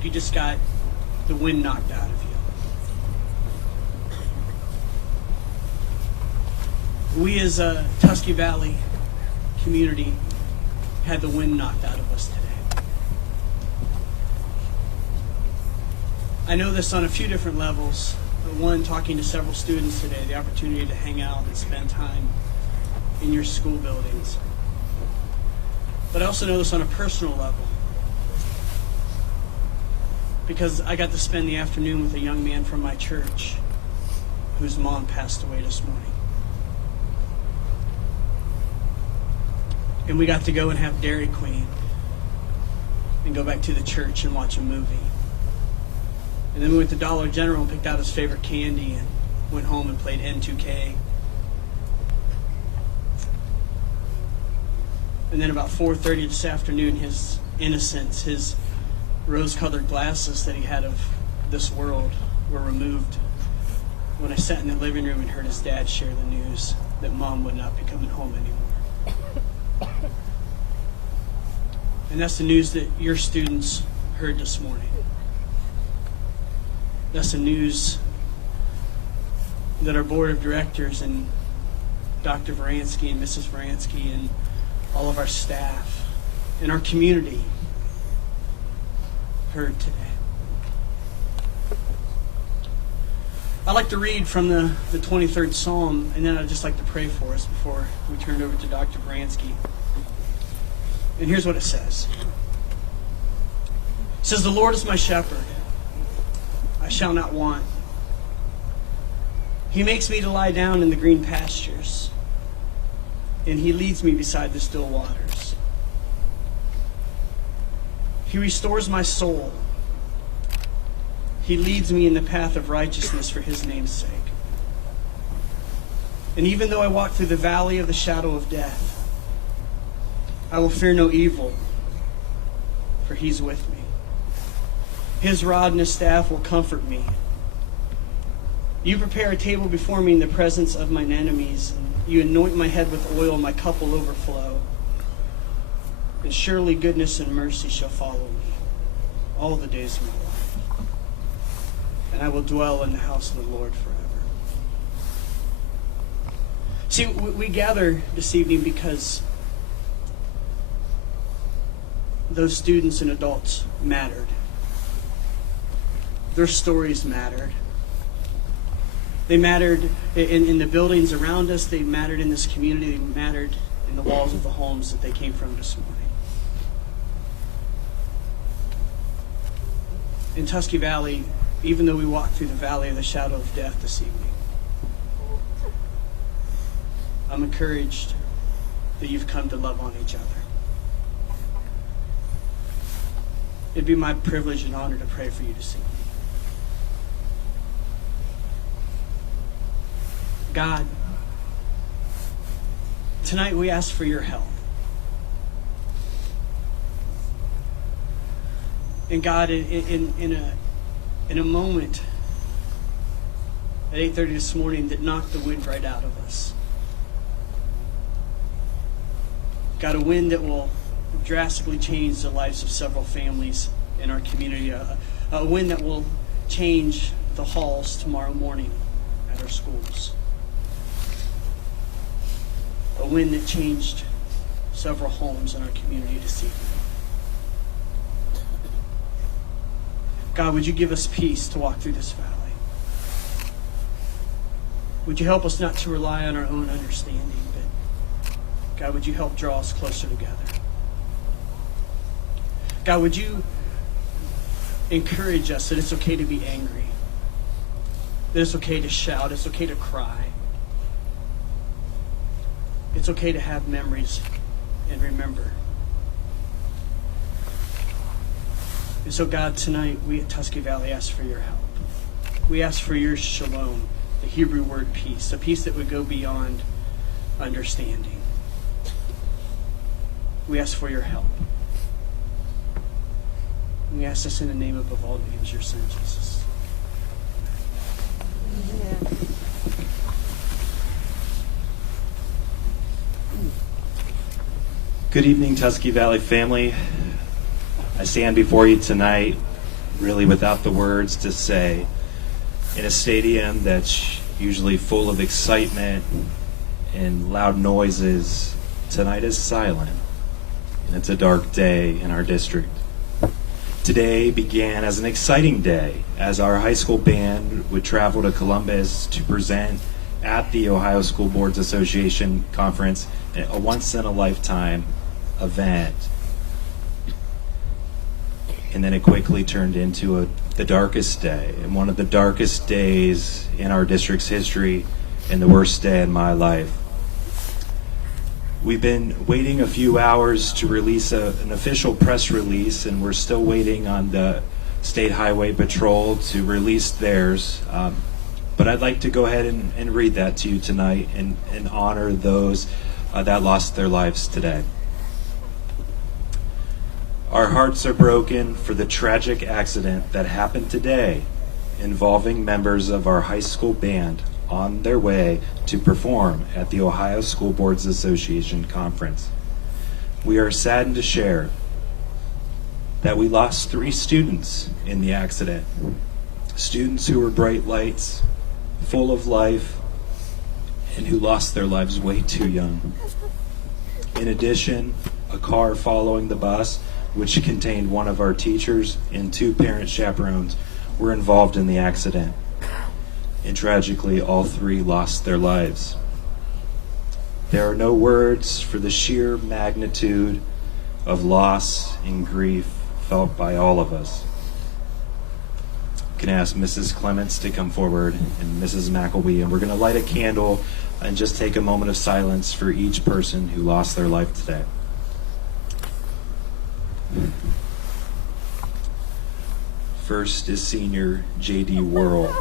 like you just got the wind knocked out of you. We as a Tusky Valley community had the wind knocked out of us today. I know this on a few different levels. One, talking to several students today, the opportunity to hang out and spend time in your school buildings. But I also know this on a personal level, because I got to spend the afternoon with a young man from my church whose mom passed away this morning. And we got to go and have Dairy Queen and go back to the church and watch a movie. And then we went to Dollar General and picked out his favorite candy and went home and played N2K. And then about 4:30 this afternoon, his innocence, his rose-colored glasses that he had of this world were removed when I sat in the living room and heard his dad share the news that Mom would not be coming home anymore. And that's the news that your students heard this morning. That's the news that our board of directors and Dr. Varansky and Mrs. Varansky and all of our staff and our community heard today. I'd like to read from the 23rd Psalm, and then I'd just like to pray for us before we turn it over to Dr. Varansky. And here's what it says. It says, "The Lord is my shepherd. I shall not want. He makes me to lie down in the green pastures, and he leads me beside the still waters. He restores my soul. He leads me in the path of righteousness for his name's sake. And even though I walk through the valley of the shadow of death, I will fear no evil, for he's with me. His rod and his staff will comfort me. You prepare a table before me in the presence of mine enemies, and you anoint my head with oil, my cup will overflow. And surely goodness and mercy shall follow me all the days of my life. And I will dwell in the house of the Lord forever." See, we gather this evening because those students and adults mattered. Their stories mattered. They mattered in the buildings around us. They mattered in this community. They mattered in the walls of the homes that they came from this morning. In Tusky Valley, even though we walk through the valley of the shadow of death this evening, I'm encouraged that you've come to love on each other. It'd be my privilege and honor to pray for you this evening. God, tonight we ask for your help. And God, in a moment at 8:30 this morning that knocked the wind right out of us. God, a wind that will drastically change the lives of several families in our community. A wind that will change the halls tomorrow morning at our schools. A wind that changed several homes in our community this evening. God, would you give us peace to walk through this valley? Would you help us not to rely on our own understanding, but God, would you help draw us closer together? God, would you encourage us that it's okay to be angry, that it's okay to shout, it's okay to cry, it's okay to have memories and remember. And so, God, tonight we at Tusky Valley ask for your help. We ask for your shalom, the Hebrew word peace, a peace that would go beyond understanding. We ask for your help. And we ask this in the name above all names, your Son, Jesus. Amen. Good evening, Tusky Valley family. I stand before you tonight really without the words to say. In a stadium that's usually full of excitement and loud noises, tonight is silent, and it's a dark day in our district. Today began as an exciting day as our high school band would travel to Columbus to present at the Ohio School Boards Association conference, a once-in-a-lifetime event. And then it quickly turned into the darkest day, and one of the darkest days in our district's history, and the worst day in my life. We've been waiting a few hours to release an official press release, and we're still waiting on the State Highway Patrol to release theirs. But I'd like to go ahead and read that to you tonight and honor those that lost their lives today. Our hearts are broken for the tragic accident that happened today involving members of our high school band on their way to perform at the Ohio School Boards Association conference. We are saddened to share that we lost 3 students in the accident. Students who were bright lights, full of life, and who lost their lives way too young. In addition, a car following the bus, which contained one of our teachers and 2 parent chaperones, were involved in the accident. And tragically, all 3 lost their lives. There are no words for the sheer magnitude of loss and grief felt by all of us. Can ask Mrs. Clements to come forward and Mrs. McElwee, and we're going to light a candle and just take a moment of silence for each person who lost their life today. First is senior J.D. Worrell.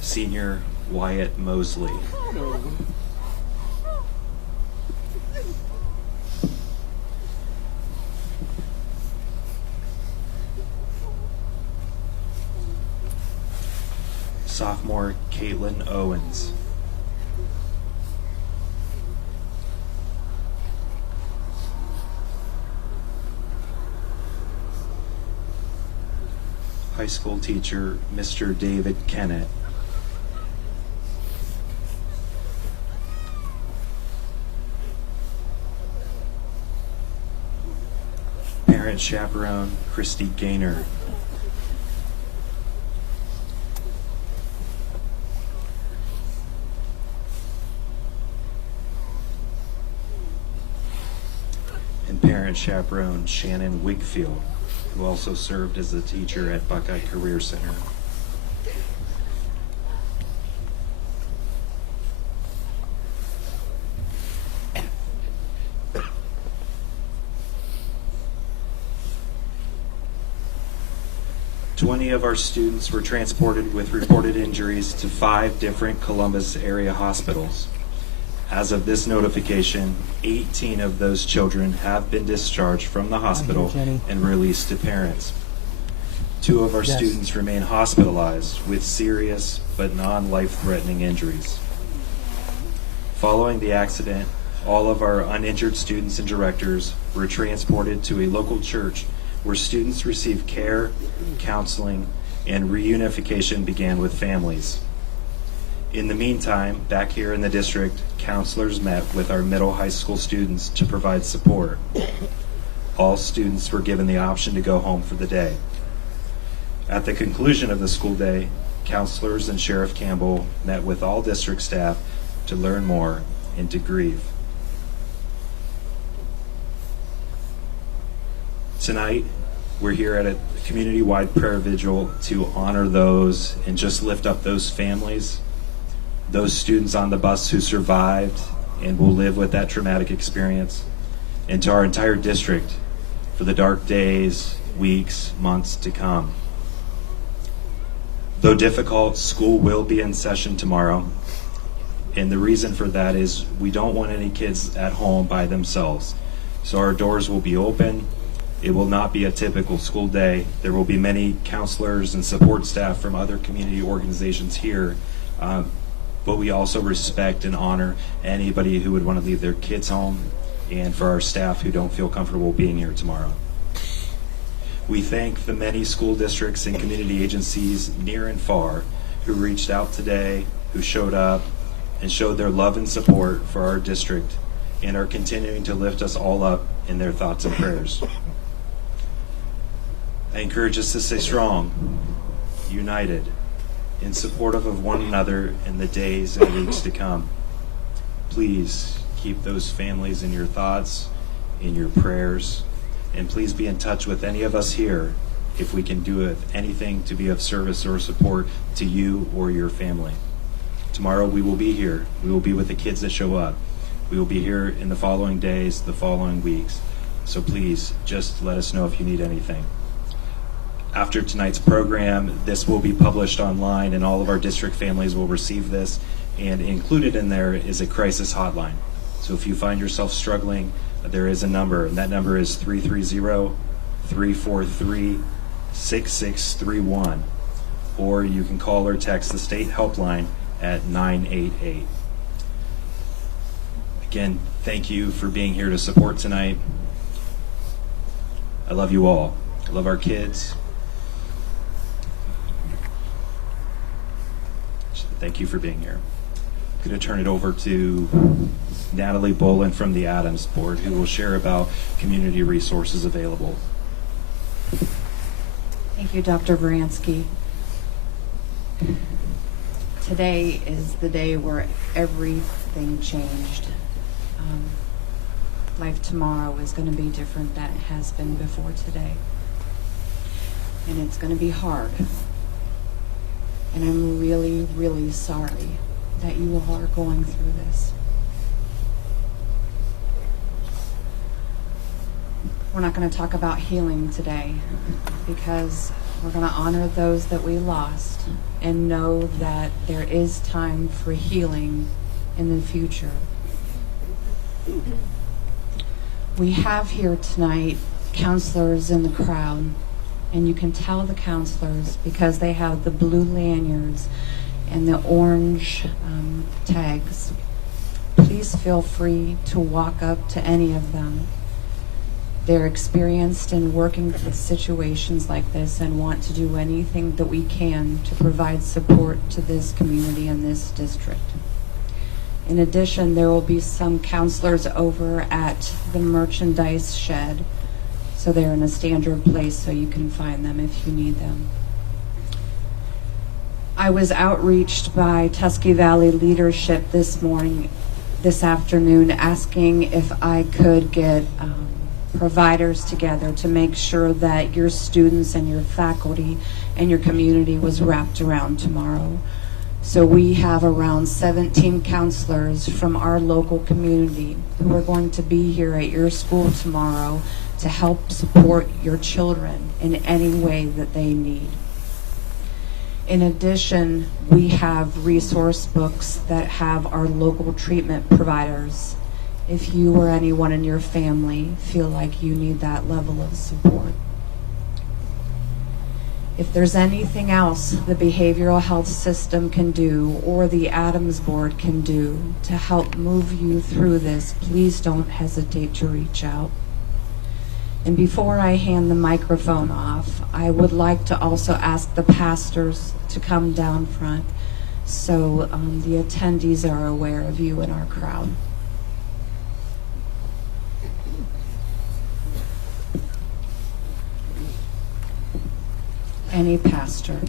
Senior Wyatt Mosley. Sophomore Caitlin Owens. High school teacher Mr. David Kennett. Parent chaperone Christy Gaynor. And parent chaperone Shannon Wigfield, who also served as a teacher at Buckeye Career Center. Many of our students were transported with reported injuries to 5 different Columbus area hospitals. As of this notification, 18 of those children have been discharged from the hospital and released to parents. 2 of our students remain hospitalized with serious but non-life-threatening injuries. Following the accident, all of our uninjured students and directors were transported to a local church where students received care, counseling, and reunification began with families. In the meantime, back here in the district, counselors met with our middle high school students to provide support. All students were given the option to go home for the day. At the conclusion of the school day, counselors and Sheriff Campbell met with all district staff to learn more and to grieve. Tonight, we're here at a community-wide prayer vigil to honor those and just lift up those families, those students on the bus who survived and will live with that traumatic experience, and to our entire district for the dark days, weeks, months to come. Though difficult, school will be in session tomorrow, and the reason for that is we don't want any kids at home by themselves. So our doors will be open. It will not be a typical school day. There will be many counselors and support staff from other community organizations here, but we also respect and honor anybody who would want to leave their kids home, and for our staff who don't feel comfortable being here tomorrow. We thank the many school districts and community agencies near and far who reached out today, who showed up and showed their love and support for our district and are continuing to lift us all up in their thoughts and prayers. I encourage us to stay strong, united, and supportive of one another in the days and weeks to come. Please keep those families in your thoughts, in your prayers, and please be in touch with any of us here if we can do anything to be of service or support to you or your family. Tomorrow we will be here. We will be with the kids that show up. We will be here in the following days, the following weeks. So please just let us know if you need anything. After tonight's program, this will be published online and all of our district families will receive this, and included in there is a crisis hotline. So if you find yourself struggling, there is a number, and that number is 330-343-6631, or you can call or text the state helpline at 988. Again, thank you for being here to support tonight. I love you all. I love our kids. Thank you for being here. I'm going to turn it over to Natalie Boland from the Adams Board, who will share about community resources available. Thank you, Dr. Baranski. Today is the day where everything changed. Life tomorrow is going to be different than it has been before today. And it's going to be hard. And I'm really, really sorry that you all are going through this. We're not going to talk about healing today because we're going to honor those that we lost and know that there is time for healing in the future. We have here tonight counselors in the crowd, and you can tell the counselors because they have the blue lanyards and the orange tags. Please feel free to walk up to any of them. They're experienced in working with situations like this and want to do anything that we can to provide support to this community and this district. In addition, there will be some counselors over at the merchandise shed, so they're in a standard place so you can find them if you need them. I was outreached by Tusky Valley leadership this afternoon, asking if I could get providers together to make sure that your students and your faculty and your community was wrapped around tomorrow. So we have around 17 counselors from our local community who are going to be here at your school tomorrow to help support your children in any way that they need. In addition, we have resource books that have our local treatment providers if you or anyone in your family feel like you need that level of support. If there's anything else the behavioral health system can do or the Adams Board can do to help move you through this, please don't hesitate to reach out. And before I hand the microphone off, I would like to also ask the pastors to come down front so the attendees are aware of you in our crowd. Any pastor.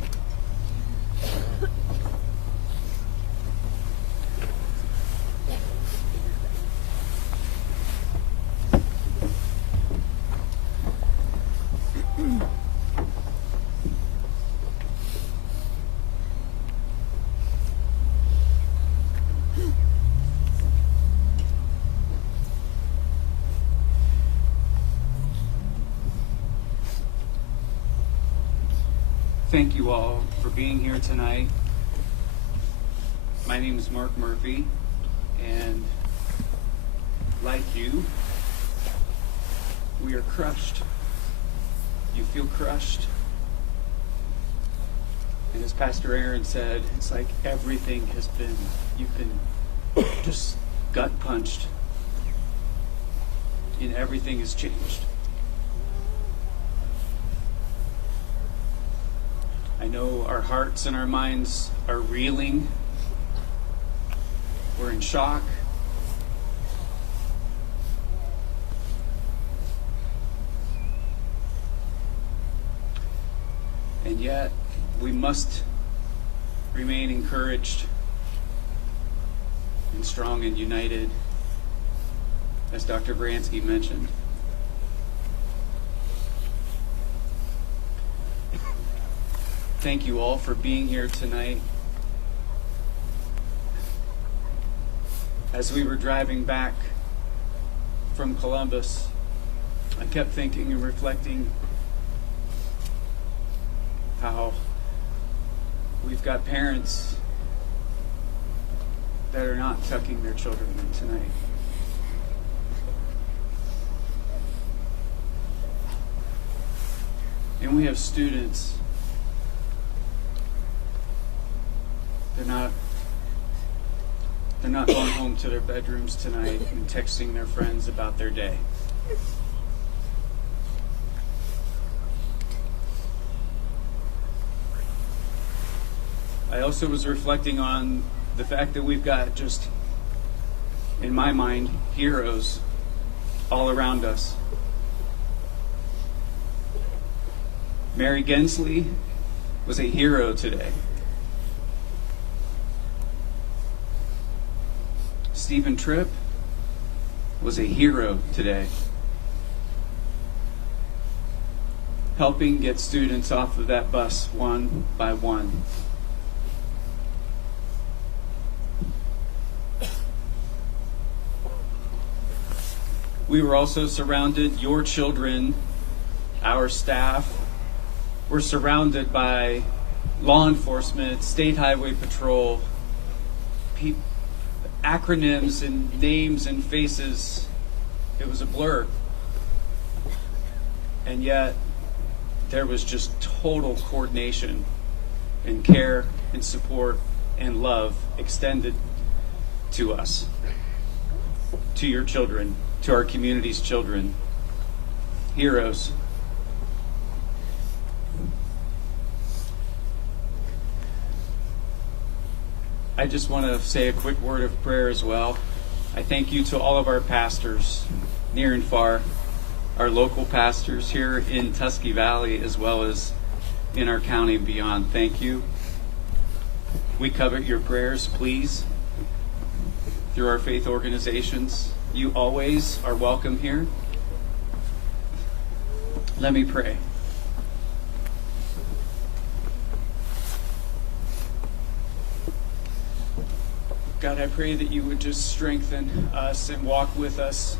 thank you all for being here tonight. My name is Mark Murphy, and like you, we are crushed. You feel crushed. And as Pastor Aaron said, it's like everything you've been just gut punched, and everything has changed. I know our hearts and our minds are reeling. We're in shock. And yet, we must remain encouraged and strong and united, as Dr. Bransky mentioned. Thank you all for being here tonight. As we were driving back from Columbus, I kept thinking and reflecting how we've got parents that are not tucking their children in tonight. And we have students. They're not going home to their bedrooms tonight and texting their friends about their day. I also was reflecting on the fact that we've got just, in my mind, heroes all around us. Mary Gensley was a hero today. Stephen Tripp was a hero today, helping get students off of that bus one by one. We were also surrounded, your children, our staff, were surrounded by law enforcement, state highway patrol, acronyms and names and faces. It was a blur. And yet, there was just total coordination and care and support and love extended to us, to your children, to our community's children. Heroes. I just want to say a quick word of prayer as well. I thank you to all of our pastors, near and far, our local pastors here in Tuscarawas Valley, as well as in our county and beyond. Thank you. We covet your prayers, please, through our faith organizations. You always are welcome here. Let me pray. God, I pray that you would just strengthen us and walk with us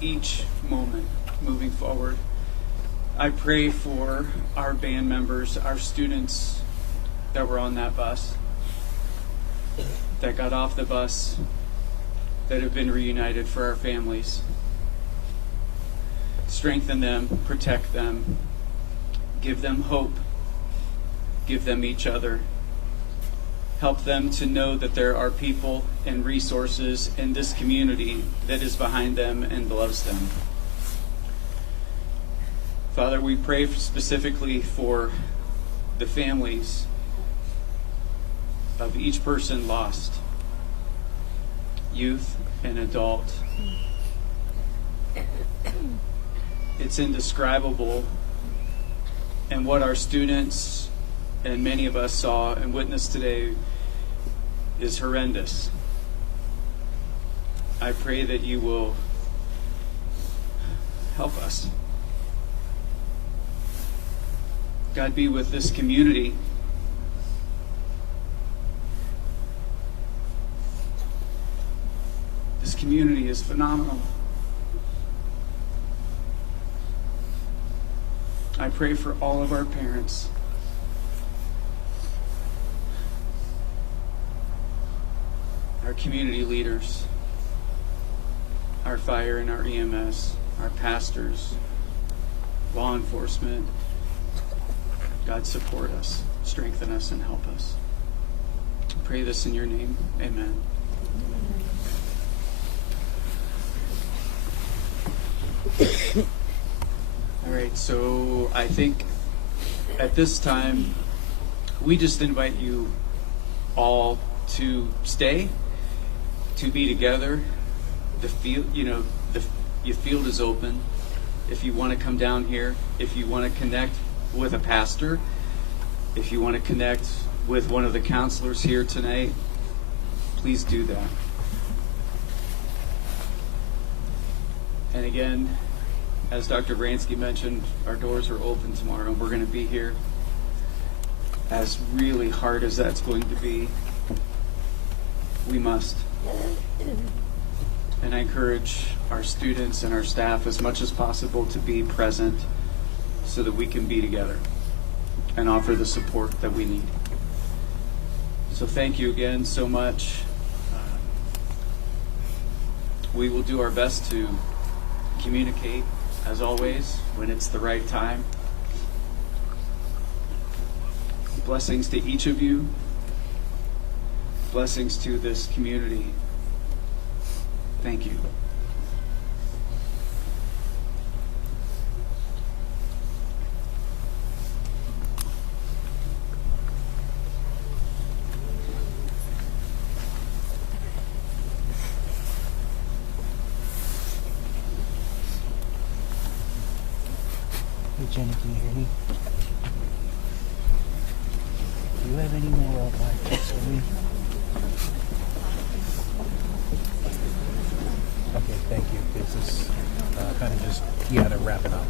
each moment moving forward. I pray for our band members, our students that were on that bus, that got off the bus, that have been reunited, for our families. Strengthen them, protect them, give them hope, give them each other. Help them to know that there are people and resources in this community that is behind them and loves them. Father, we pray specifically for the families of each person lost, youth and adult. It's indescribable, and what our students and many of us saw and witnessed today is horrendous. I pray that you will help us. God, be with this community. This community is phenomenal. I pray for all of our parents. our community leaders, our fire and our EMS, our pastors, law enforcement. God, support us, strengthen us, and help us. I pray this in your name. Amen. All right, so I think at this time, we just invite you all to stay, to be together. The field, the field is open. If you want to come down here, if you want to connect with a pastor, if you want to connect with one of the counselors here tonight, please do that. And again, as Dr. Bransky mentioned, our doors are open tomorrow. We're going to be here. As really hard as that's going to be, we must. And I encourage our students and our staff as much as possible to be present so that we can be together and offer the support that we need. So thank you again so much. We will do our best to communicate, as always, when it's the right time. Blessings to each of you. Blessings to this community. Thank you. Hey Jenny, can you hear me? Do you have any more live tips for me? Okay, thank you. This is kind of just, you gotta wrap it up.